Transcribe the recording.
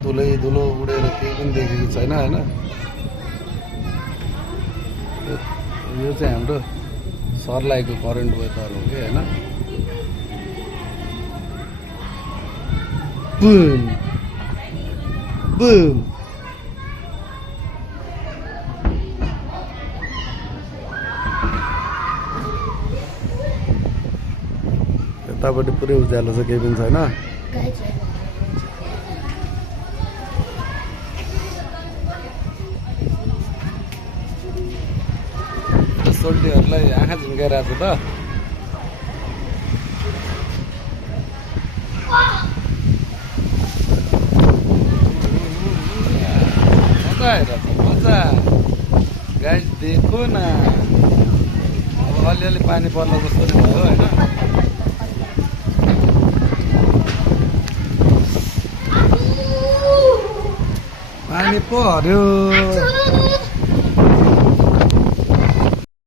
धुलो उडेर केही पनि देखेको छैन होइन। यो चाहिँ हाम्रो सर्लाहीको करेन्ट गयो तार हो कि होइन। बुम बुम यतापट्टि पुरै उज्यालो छ, केही पनि छैन। सोल्टीहरूलाई आँखा झिम्काइरहेको छ त। मजा आइरहेछ, मजा। गाइस देखो न, अब अलिअलि पानी पर्ला जस्तो नि भयो होइन। पानी पर्यो।